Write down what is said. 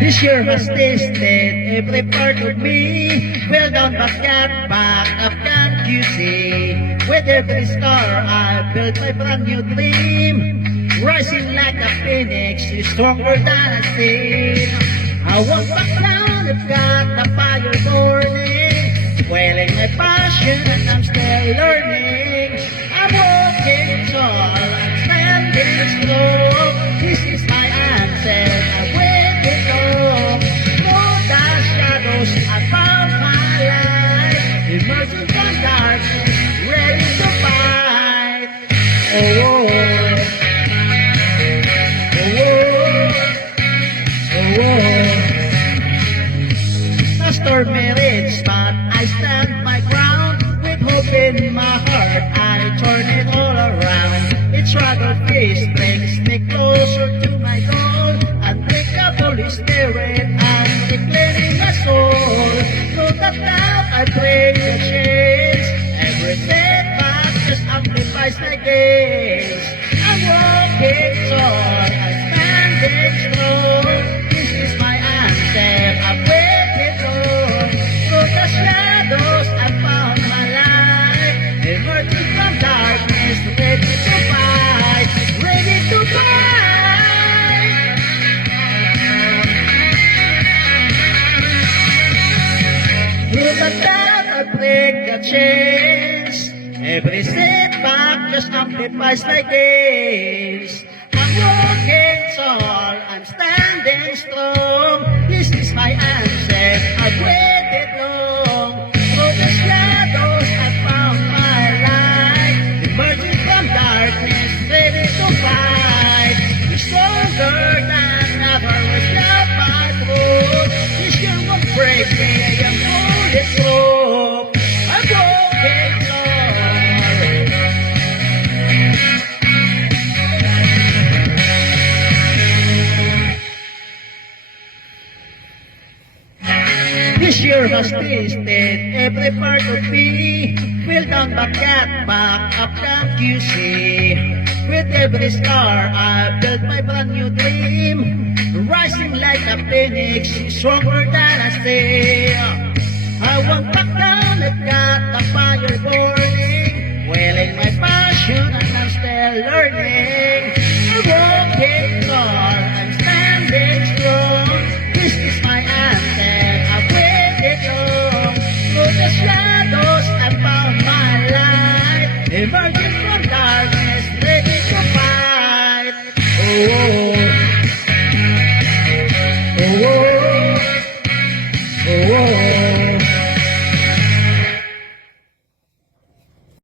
This year has tasted every part of me. Well down backyard, back up can't you see? With every star I built my brand new dream. Rising like a phoenix, stronger than a sin. I won't back down, I've got the fire burning. Fueling my passion and I'm still learning. I'm walking tall, I'm standing strong. This is my answer, I'm waiting long. Through the shadows, I found my light. Emerging from darkness, ready to fight. Oh, oh, oh, oh. A stormy rage, but I stand my ground. With hope in my heart, I turn it all around. Each rugged face brings me closer to my goal. Unbreakable spirit, I'm reclaiming my soul. Through the cloud, I break the chains. Every setback just amplifies the gaze. I'm walking tall, I'm standing strong. This is my answer, I'm waiting on. Through the shadows, I found my light. Emerging from darkness, ready to fight. Ready to fight. Through the cloud, I break the chains. Every setback just amplifies the gaze. I'm walking tall, I'm standing strong. This is my answer, I've waited long. Through the shadows, I found my light. Emerging from darkness, ready to fight. Stronger than ever, we shall fight through. This year won't break me, I am holding through. I'm walking tall. This year has tasted every part of me. Feel down backyard, back up can't you see? With every star I built my brand new dream. Rising like a phoenix, stronger than a sail. I won't back down, I've got the fire burning. Wailing my passion and I'm still learning. I'm walking tall, I'm standing strong. This is my answer, I've waited long. Through the shadows, I found my light. Emerging from darkness, ready to fight. Oh, oh, oh, oh.